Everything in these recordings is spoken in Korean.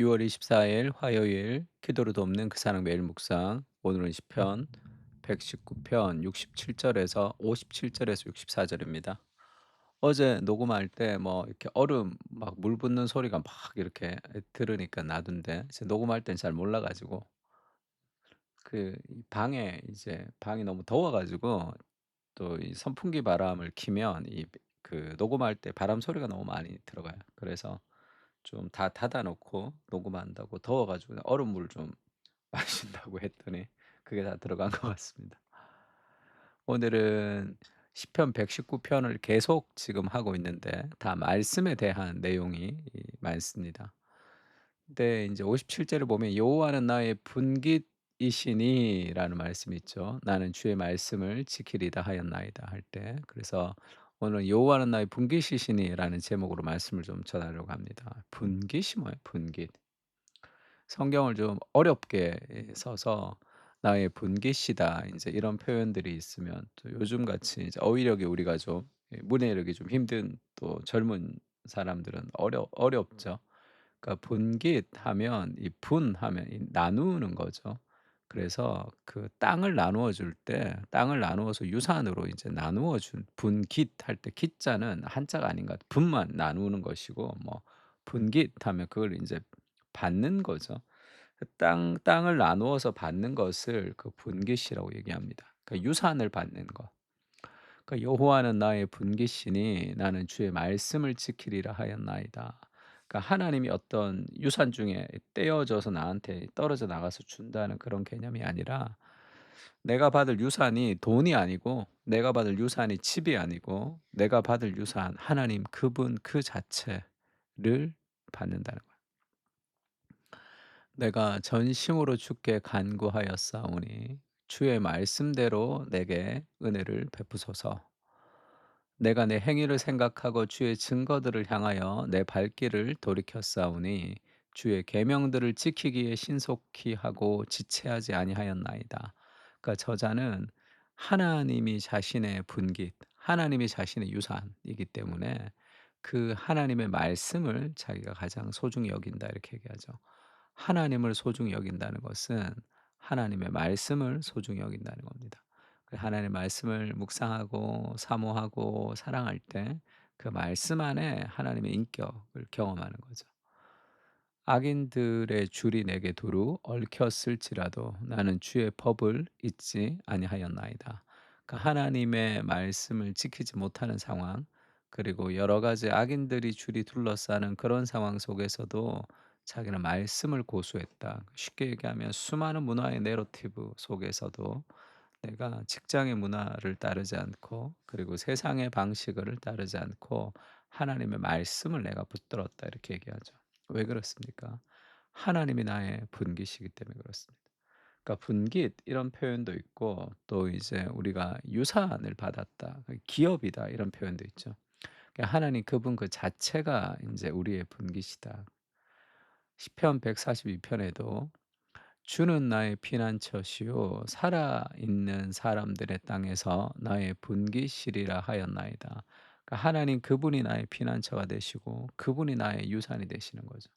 6월 24일 화요일 기도로 돕는 그 사랑 매일 묵상. 오늘은 시편 119편 67절에서 57절에서 64절입니다. 어제 녹음할 때 뭐 이렇게 얼음 막 물 붓는 소리가 막 이렇게 들으니까 나던데 이제 녹음할 땐 잘 몰라 가지고 이 방에 이제 방이 너무 더워 가지고 또 이 선풍기 바람을 키면 녹음할 때 바람 소리가 너무 많이 들어가요. 그래서 좀 다 닫아 놓고 녹음한다고 더워 가지고 그냥 얼음물 좀 마신다고 했더니 그게 다 들어간 것 같습니다. 오늘은 시편 119 편을 계속 지금 하고 있는데 다 말씀에 대한 내용이 많습니다. 근데 인제 57 절을 보면 "여호와는 나의 분깃이시니"라는 말씀이 있죠. "나는 주의 말씀을 지키리다 하였나이다." 할 때 그래서 오늘 "여호와는 나의 분깃이시니"라는 제목으로 말씀을 좀 전하려고 합니다. 분깃이 뭐예요? 분깃. 성경을 좀 어렵게 써서 "나의 분깃이다." 인제 이런 표현들이 있으면 또 요즘같이 이제 어휘력이 우리가 좀 문해력이 좀 힘든 또 젊은 사람들은 어렵죠. 그러니까 분깃하면 이 분하면 이 나누는 거죠. 그래서 그 땅을 나누어 줄 때 땅을 나누어서 유산으로 이제 나누어 준 분깃할 때 기자는 한자가 아닌 것 같아요. 분만 나누는 것이고 뭐 분깃하면 그걸 인제 받는 거죠. 그 땅을 나누어서 받는 것을 그 분깃이라고 얘기합니다. 그러니까 유산을 받는 것. 그러니까 "여호와는 나의 분깃이니 나는 주의 말씀을 지키리라 하였나이다." 그러니까 하나님이 어떤 유산 중에 떼어져서 나한테 떨어져 나가서 준다는 그런 개념이 아니라 내가 받을 유산이 돈이 아니고 내가 받을 유산이 집이 아니고 내가 받을 유산 하나님 그분 그 자체를 받는다는 거예요. "내가 전심으로 주께 간구하였사오니 주의 말씀대로 내게 은혜를 베푸소서. 내가 내 행위를 생각하고 주의 증거들을 향하여 내 발길을 돌이켰사오니 주의 계명들을 지키기에 신속히 하고 지체하지 아니하였나이다." 그러니까 저자는 하나님이 자신의 분깃, 하나님이 자신의 유산이기 때문에 그 하나님의 말씀을 자기가 가장 소중히 여긴다 이렇게 얘기하죠. 하나님을 소중히 여긴다는 것은 하나님의 말씀을 소중히 여긴다는 겁니다. 하나님의 말씀을 묵상하고 사모하고 사랑할 때 그 말씀 안에 하나님의 인격을 경험하는 거죠. "악인들의 줄이 내게 두루 얽혔을지라도 나는 주의 법을 잊지 아니하였나이다." 그러니까 하나님의 말씀을 지키지 못하는 상황, 그리고 여러 가지 악인들이 줄이 둘러싸는 그런 상황 속에서도 자기는 말씀을 고수했다. 쉽게 얘기하면 수많은 문화의 내러티브 속에서도 내가 직장의 문화를 따르지 않고 그리고 세상의 방식을 따르지 않고 하나님의 말씀을 내가 붙들었다 이렇게 얘기하죠. 왜 그렇습니까? 하나님이 나의 분깃이기 때문에 그렇습니다. 그러니까 분깃 이런 표현도 있고 또 이제 우리가 유산을 받았다, 기업이다 이런 표현도 있죠. 그러니까 하나님 그분 그 자체가 이제 우리의 분깃이다. 시편 142 편에도 "주는 나의 피난처시요 살아 있는 사람들의 땅에서 나의 분깃이리라 하였나이다." 그러니까 하나님 그분이 나의 피난처가 되시고 그분이 나의 유산이 되시는 거죠.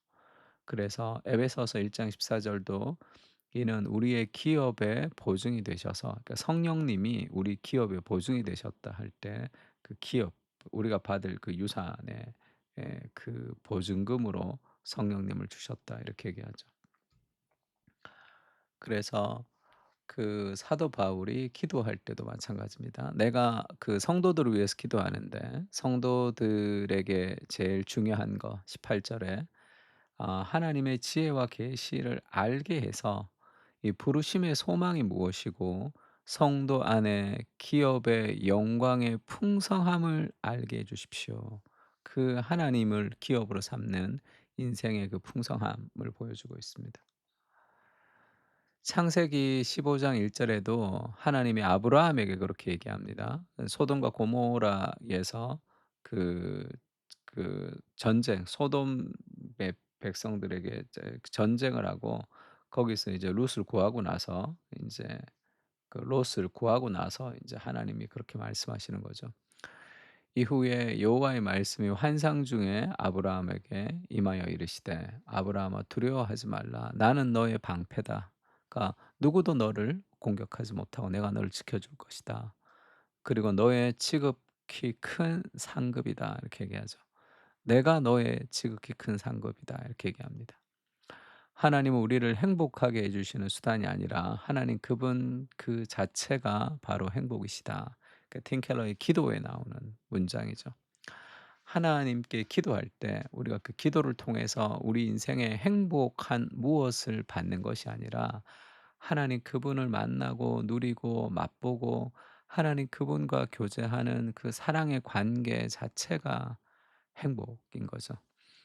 그래서 에베소서 1장 14 절도 "이는 우리의 기업의 보증이 되셔서." 그러니까 성령님이 우리 기업의 보증이 되셨다 할 때 그 기업 우리가 받을 그 유산의 그 보증금으로 성령님을 주셨다 이렇게 얘기하죠. 그래서 그 사도 바울이 기도할 때도 마찬가지입니다. 내가 그 성도들을 위해서 기도하는데 성도들에게 제일 중요한 거 18 절에 하나님의 지혜와 계시를 알게 해서 이 부르심의 소망이 무엇이고 성도 안에 기업의 영광의 풍성함을 알게 해 주십시오. 그 하나님을 기업으로 삼는 인생의 그 풍성함을 보여주고 있습니다. 창세기 15장 1 절에도 하나님이 아브라함에게 그렇게 얘기합니다. 소돔과 고모라에서 그 전쟁 소돔의 백성들에게 이제 전쟁을 하고 거기서 이제 룻을 구하고 나서 인제 그 롯을 구하고 나서 인제 하나님이 그렇게 말씀하시는 거죠. 이후에 여호와의 말씀이 환상 중에 아브라함에게 임하여 이르시되 아브라함아 두려워하지 말라 나는 너의 방패다. 그러니까 누구도 너를 공격하지 못하고 내가 너를 지켜줄 것이다. 그리고 너의 지극히 큰 상급이다 이렇게 얘기하죠. 내가 너의 지극히 큰 상급이다 이렇게 얘기합니다. 하나님은 우리를 행복하게 해 주시는 수단이 아니라 하나님 그분 그 자체가 바로 행복이시다. 그 팀켈러의 기도에 나오는 문장이죠. 하나님께 기도할 때 우리가 그 기도를 통해서 우리 인생의 행복한 무엇을 받는 것이 아니라 하나님 그분을 만나고 누리고 맛보고 하나님 그분과 교제하는 그 사랑의 관계 자체가 행복인 거죠.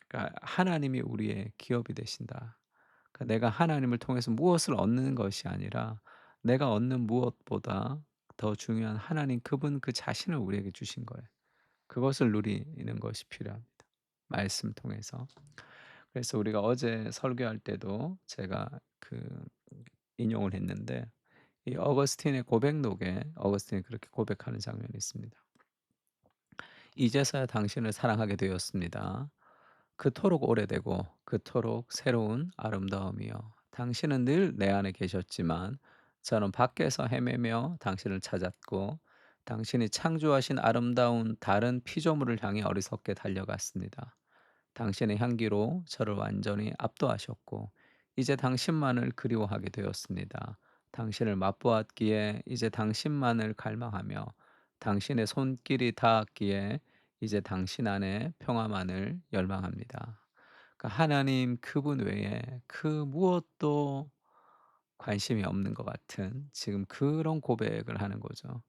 그러니까 하나님이 우리의 기업이 되신다. 그러니까 내가 하나님을 통해서 무엇을 얻는 것이 아니라 내가 얻는 무엇보다 더 중요한 하나님 그분 그 자신을 우리에게 주신 거예요. 그것을 누리는 것이 필요합니다. 말씀 통해서. 그래서 우리가 어제 설교할 때도 제가 인용을 했는데 이 어거스틴의 고백록에 어거스틴이 그렇게 고백하는 장면이 있습니다. "이제서야 당신을 사랑하게 되었습니다. 그토록 오래되고 그토록 새로운 아름다움이여. 당신은 늘 내 안에 계셨지만 저는 밖에서 헤매며 당신을 찾았고 당신이 창조하신 아름다운 다른 피조물을 향해 어리석게 달려갔습니다. 당신의 향기로 저를 완전히 압도하셨고 이제 당신만을 그리워하게 되었습니다. 당신을 맛보았기에 이제 당신만을 갈망하며 당신의 손길이 닿았기에 이제 당신 안에 평화만을 열망합니다. 그러니까 하나님 그분 외에 그 무엇도 관심이 없는 것 같은 지금 그런 고백을 하는 거죠.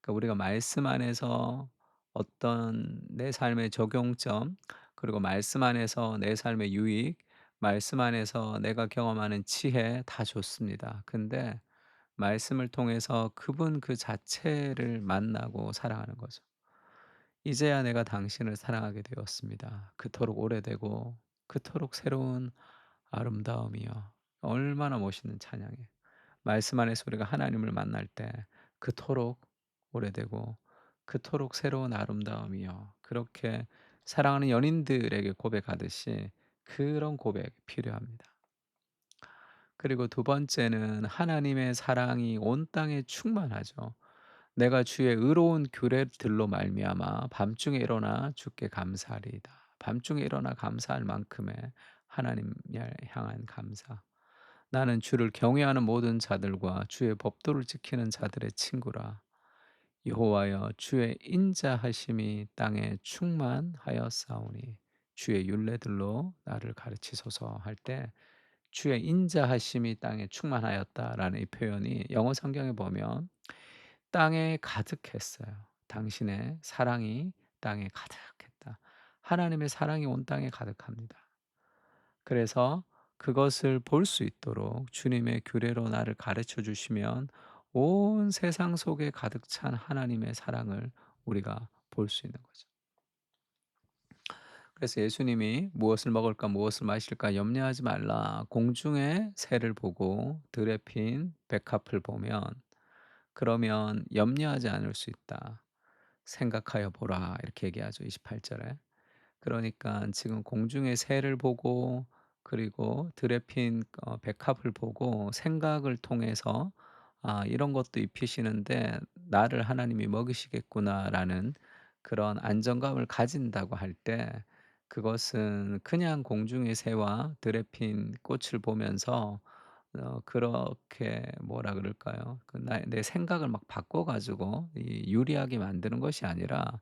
그러니까 우리가 말씀 안에서 어떤 내 삶의 적용점, 그리고 말씀 안에서 내 삶의 유익, 말씀 안에서 내가 경험하는 지혜 다 좋습니다. 근데 말씀을 통해서 그분 그 자체를 만나고 사랑하는 거죠. 이제야 내가 당신을 사랑하게 되었습니다. 그토록 오래되고 그토록 새로운 아름다움이여. 얼마나 멋있는 찬양이에요. 말씀 안에서 우리가 하나님을 만날 때 그토록 오래되고 그토록 새로운 아름다움이여. 그렇게 사랑하는 연인들에게 고백하듯이 그런 고백이 필요합니다. 그리고 두 번째는 하나님의 사랑이 온 땅에 충만하죠. 내가 주의 의로운 규례들로 말미암아 밤중에 일어나 주께 감사하리이다. 밤중에 일어나 감사할 만큼의 하나님 향한 감사. 나는 주를 경외하는 모든 자들과 주의 법도를 지키는 자들의 친구라. 여호와여 주의 인자하심이 땅에 충만하였사오니 주의 율례들로 나를 가르치소서 할 때 주의 인자하심이 땅에 충만하였다라는 이 표현이 영어 성경에 보면 땅에 가득했어요. 당신의 사랑이 땅에 가득했다. 하나님의 사랑이 온 땅에 가득합니다. 그래서 그것을 볼 수 있도록 주님의 규례로 나를 가르쳐 주시면 온 세상 속에 가득 찬 하나님의 사랑을 우리가 볼 수 있는 거죠. 그래서 예수님이 "무엇을 먹을까 무엇을 마실까 염려하지 말라. 공중의 새를 보고 들에 핀 백합을 보면 그러면 염려하지 않을 수 있다. 생각하여 보라." 이렇게 얘기하죠 28 절에. 그러니까 지금 공중의 새를 보고 그리고 들에 핀 백합을 보고 생각을 통해서 '아 이런 것도 입히시는데 나를 하나님이 먹이시겠구나.'라는 그런 안정감을 가진다고 할 때 그것은 그냥 공중의 새와 들에 핀 꽃을 보면서 그렇게 뭐라 그럴까요? 그 나 내 생각을 막 바꿔 가지고 이 유리하게 만드는 것이 아니라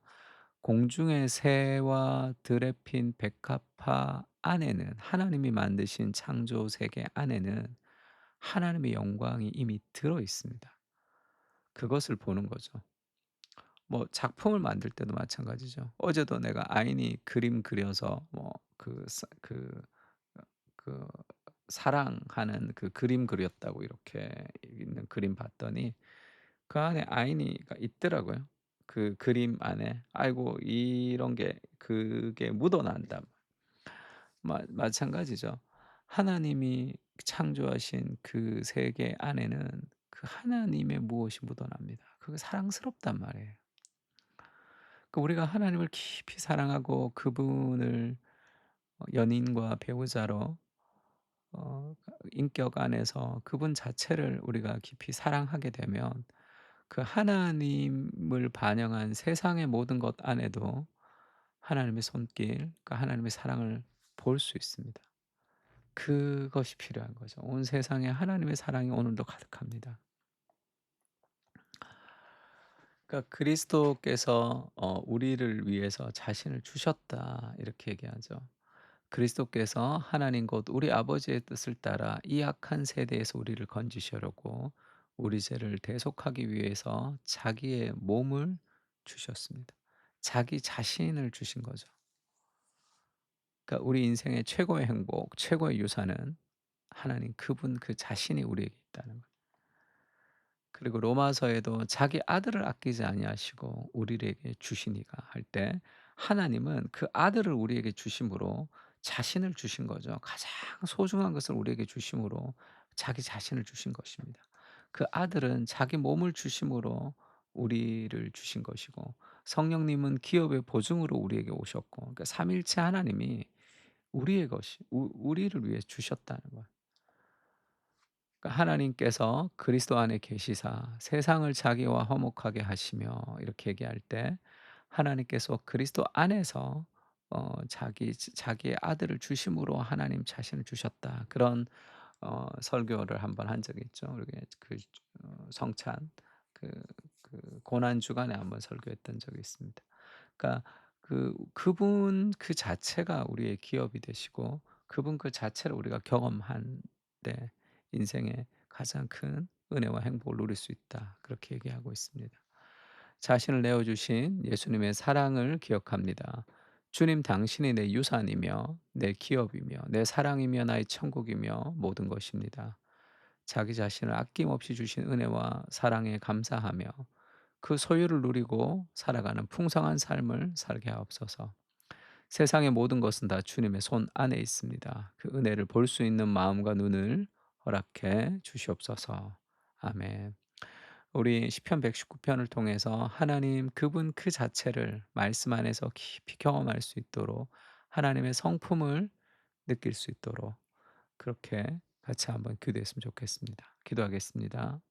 공중의 새와 들에 핀 백합화 안에는 하나님이 만드신 창조 세계 안에는 하나님의 영광이 이미 들어 있습니다. 그것을 보는 거죠. 뭐 작품을 만들 때도 마찬가지죠. 어제도 내가 아인이 그림 그려서 뭐 그 사랑하는 그 그림 그렸다고 이렇게 있는 그림 봤더니 그 안에 아이니가 있더라고요. 그 그림 안에. 아이고 이런 게 그게 묻어난다. 마찬가지죠. 하나님이 창조하신 그 세계 안에는 그 하나님의 무엇이 묻어납니다. 그게 사랑스럽단 말이에요. 우리가 하나님을 깊이 사랑하고 그분을 연인과 배우자로 인격 안에서 그분 자체를 우리가 깊이 사랑하게 되면 그 하나님을 반영한 세상의 모든 것 안에도 하나님의 손길, 그 하나님의 사랑을 볼 수 있습니다. 그것이 필요한 거죠. 온 세상에 하나님의 사랑이 오늘도 가득합니다. 그러니까 그리스도께서 우리를 위해서 자신을 주셨다 이렇게 얘기하죠. 그리스도께서 하나님 곧 우리 아버지의 뜻을 따라 이 악한 세대에서 우리를 건지시려고 우리 죄를 대속하기 위해서 자기의 몸을 주셨습니다. 자기 자신을 주신 거죠. 그러니까 우리 인생의 최고의 행복, 최고의 유산은 하나님 그분 그 자신이 우리에게 있다는 거예요. 그리고 로마서에도 자기 아들을 아끼지 아니하시고 우리에게 주시니가 할 때 하나님은 그 아들을 우리에게 주심으로 자신을 주신 거죠. 가장 소중한 것을 우리에게 주심으로 자기 자신을 주신 것입니다. 그 아들은 자기 몸을 주심으로 우리를 주신 것이고 성령님은 기업의 보증으로 우리에게 오셨고 그러니까 삼일체 하나님이 우리의 것이 우리를 위해 주셨다는 거예요. 그러니까 하나님께서 그리스도 안에 계시사 세상을 자기와 화목하게 하시며 이렇게 얘기할 때 하나님께서 그리스도 안에서 자기의 아들을 주심으로 하나님 자신을 주셨다. 그런 설교를 한번 한 적이 있죠. 우리 성찬 그 고난 주간에 한번 설교했던 적이 있습니다. 그러니까 그분 그 자체가 우리의 기업이 되시고 그분 그 자체를 우리가 경험한 데 인생의 가장 큰 은혜와 행복을 누릴 수 있다. 그렇게 얘기하고 있습니다. 자신을 내어 주신 예수님의 사랑을 기억합니다. 주님 당신이 내 유산이며 내 기업이며 내 사랑이며 나의 천국이며 모든 것입니다. 자기 자신을 아낌없이 주신 은혜와 사랑에 감사하며 그 소유를 누리고 살아가는 풍성한 삶을 살게 하옵소서. 세상의 모든 것은 다 주님의 손 안에 있습니다. 그 은혜를 볼 수 있는 마음과 눈을 허락해 주시옵소서. 아멘. 우리 시편 119 편을 통해서 하나님 그분 그 자체를 말씀 안에서 깊이 경험할 수 있도록 하나님의 성품을 느낄 수 있도록 그렇게 같이 한번 기도했으면 좋겠습니다. 기도하겠습니다.